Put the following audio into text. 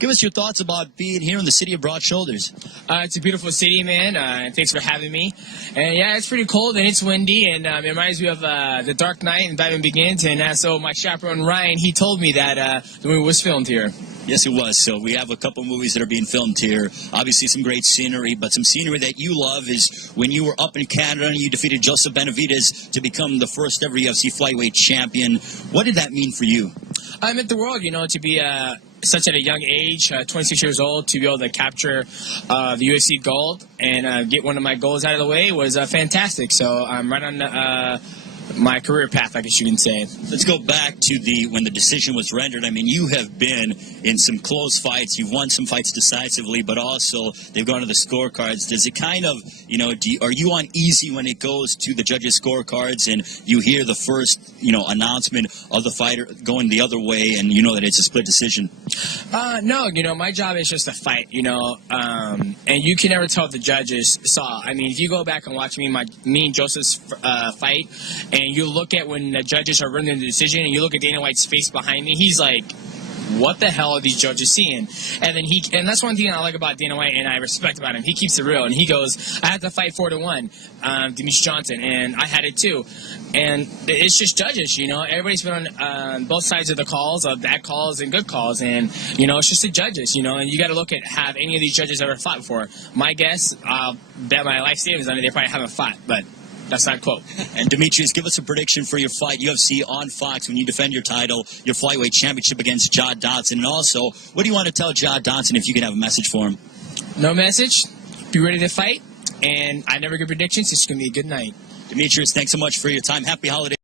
Give us your thoughts about being here in the city of Broad Shoulders. It's a beautiful city, man, and thanks for having me. And yeah, it's pretty cold and it's windy, and it reminds me of The Dark Knight and Batman Begins. And so my chaperone Ryan, he told me that the movie was filmed here. Yes, it was. So we have a couple movies that are being filmed here. Obviously, some great scenery, but some scenery that you love is when you were up in Canada and you defeated Joseph Benavidez to become the first ever UFC flyweight champion. What did that mean for you? I meant the world, you know, to be such at a young age, 26 years old, to be able to capture the UFC gold and get one of my goals out of the way was fantastic. So I'm right on my career path, I guess you can say. Let's go back to when the decision was rendered. I mean, you have been in some close fights. You've won some fights decisively, but also they've gone to the scorecards. Does it kind of, you know, are you uneasy when it goes to the judges' scorecards and you hear the first, you know, announcement of the fighter going the other way and you know that it's a split decision? No, you know, my job is just to fight, you know, and you can never tell what the judges saw. I mean, if you go back and watch me and Joseph's fight, and you look at when the judges are running the decision, and you look at Dana White's face behind me, he's like, what the hell are these judges seeing? And that's one thing I like about Dana White and I respect about him. He keeps it real, and he goes, I had to fight 4-1, Demetrious Johnson, and I had it too. And it's just judges, you know. Everybody's been on both sides of the calls, of bad calls and good calls, and, you know, it's just the judges, you know, and you got to look at, have any of these judges ever fought before? My guess, I'll bet my life savings on it, they probably haven't fought, but that's not a quote. And Demetrious, give us a prediction for your fight, UFC on Fox, when you defend your title, your flyweight championship against John Dodson. And also, what do you want to tell John Dodson if you can have a message for him? No message. Be ready to fight. And I never give predictions. It's going to be a good night. Demetrious, thanks so much for your time. Happy holidays.